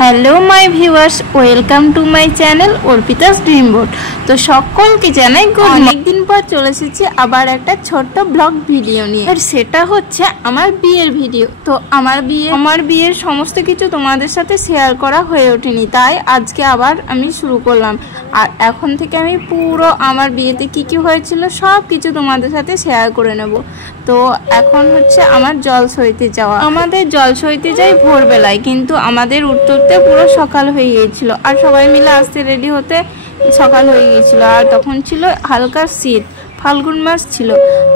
Hello my viewers, welcome to my channel Arpita's dream board. তো সকলকে জানাই অনেকদিন পর চলে এসেছি আবার একটা ছোট্ট ব্লগ ভিডিও নিয়ে। আর সেটা হচ্ছে আমার বিয়ের ভিডিও। তো আমার বিয়ের সমস্ত কিছু তোমাদের সাথে শেয়ার করা হয়ে ওঠেনি, তাই আজকে আবার আমি শুরু করলাম। আর এখন থেকে আমি পুরো আমার বিয়েতে কি কি হয়েছিল সব কিছু তোমাদের সাথে শেয়ার করে নেব। তো এখন হচ্ছে আমার জল সইতে যাওয়া। আমাদের জল সইতে যাই ভোরবেলায়, কিন্তু আমাদের উঠতে পুরো সকাল হয়ে গিয়েছিল আর সবাই মিলে আসতে রেডি হতে সকাল হয়ে গিয়েছিল। আর তখন ছিল হালকা শীত, ফাল্গুন মাস ছিল,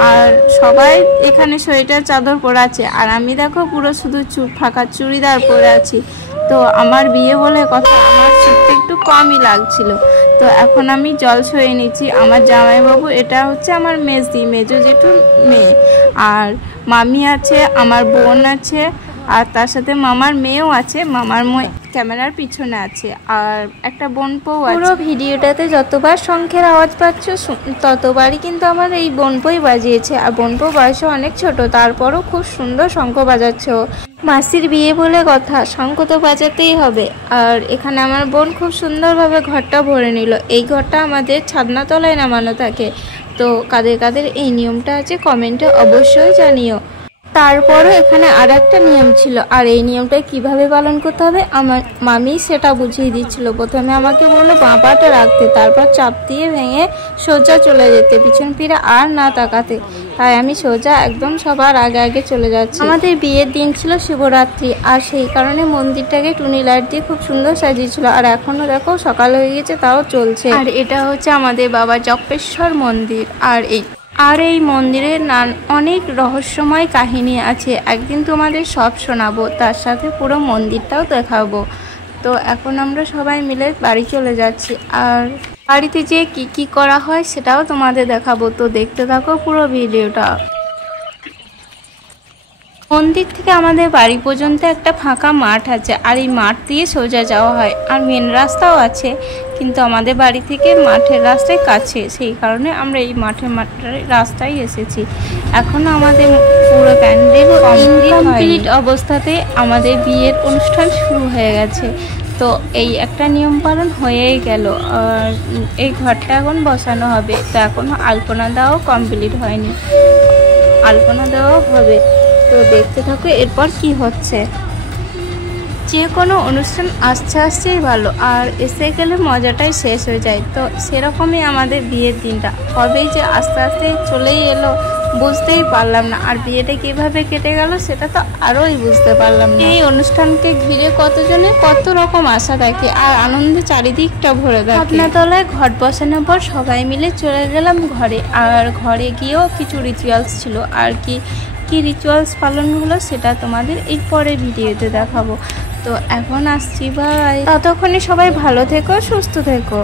আর সবাই এখানে সোয়েটার চাদর পরে আছে, আর আমি দেখো পুরো শুধু ফাঁকা চুড়িদার পরে আছি। তো আমার বিয়ে বলে কথা, আমার শীতটা একটু কমই লাগছিল। তো এখন আমি জল সয়ে নিচ্ছি। আমার জামাইবাবু, এটা হচ্ছে আমার মেজো জেঠুর মেয়ে, আর মামি আছে, আমার বোন আছে, আর তার সাথে মামার মেয়েও আছে। মামার মেয়ে ক্যামেরার পিছনে আছে, আর একটা বোনপো আছে। পুরো ভিডিওটাতে যতবার শঙ্খের আওয়াজ পাচ্ছ ততবারই কিন্তু আমার এই বোনপোই বাজিয়েছে। আর বোনপো বয়সে অনেক ছোট, তারপরও খুব সুন্দর শঙ্খ বাজাচ্ছে। মাসির বিয়ে বলে কথা, শঙ্খ তো বাজাতেই হবে। আর এখানে আমার বোন খুব সুন্দরভাবে ঘরটা ভরে নিল। এই ঘরটা আমাদের ছাদনা তলায় নামানো থাকে। তো কাদের কাদের এই নিয়মটা আছে কমেন্টে অবশ্যই জানিও। তারপরও এখানে আর একটা নিয়ম ছিল, আর এই নিয়মটা কিভাবে পালন করতে হবে আমার মামি সেটা বুঝিয়ে দিচ্ছিল। প্রথমে আমাকে বললো বাঁ পাটা রাখতে, তারপর চাপ দিয়ে ভেঙে সোজা চলে যেতে, পিছন ফিরে আর না তাকাতে। তাই আমি সোজা একদম সবার আগে চলে যাচ্ছি। আমাদের বিয়ের দিন ছিল শিবরাত্রি, আর সেই কারণে মন্দিরটাকে টুনি লাইট দিয়ে খুব সুন্দর সাজিয়েছিল। আর এখনো দেখো সকাল হয়ে গেছে, তাও চলছে। আর এটা হচ্ছে আমাদের বাবা জপেশ্বর মন্দির। আর এই মন্দিরের অনেক রহস্যময় কাহিনী আছে, একদিন তোমাদের সব শোনাবো, তার সাথে পুরো মন্দিরটাও দেখাবো। তো এখন আমরা সবাই মিলে বাড়ি চলে যাচ্ছি, আর বাড়িতে যে কি করা হয় সেটাও তোমাদের দেখাবো। তো দেখতে থাকো পুরো ভিডিওটা। মন্দির থেকে আমাদের বাড়ি পর্যন্ত একটা ফাঁকা মাঠ আছে, আর এই মাঠ দিয়ে সোজা যাওয়া হয়, আর মেন রাস্তাও আছে, কিন্তু আমাদের বাড়ি থেকে মাঠের রাস্তায় কাছে, সেই কারণে আমরা এই মাঠের রাস্তায় এসেছি। এখন আমাদের পুরো প্যান্ডেল কমপ্লিট অবস্থাতে আমাদের বিয়ের অনুষ্ঠান শুরু হয়ে গেছে। তো এই একটা নিয়ম পালন হয়েই গেল, আর এই ঘরটা এখন বসানো হবে। তো এখনও আলপনা দেওয়াও কমপ্লিট হয়নি, আলপনা দেওয়াও হবে। তো দেখতে থাকো এরপর কি হচ্ছে। যে কোনো অনুষ্ঠান আসতেই ভালো, আর এসে গেলে মজাটাই শেষ হয়ে যায়। তো সেরকমই আমাদের বিয়ের দিনটা কবেই যে আস্তে আস্তে চলেই এলো বুঝতেই পারলাম না। আর বিয়েটা কিভাবে কেটে গেল সেটা তো আরোই বুঝতে পারলাম না। এই অনুষ্ঠানকে ঘিরে কতজনের কত রকম আশা থাকে, আর আনন্দে চারিদিকটা ভরে থাকে। ছাদনাতলায় ঘট বসানোর পর সবাই মিলে চলে গেলাম ঘরে, আর ঘরে গিয়েও কিছু রিচুয়ালস ছিল। আর কি রিচুয়ালস পালন হলো সেটা তোমাদের এই পরে ভিডিওতে দেখাবো। তো এখন আসছি, বাই। ততক্ষণে সবাই ভালো থেকো, সুস্থ থেকো।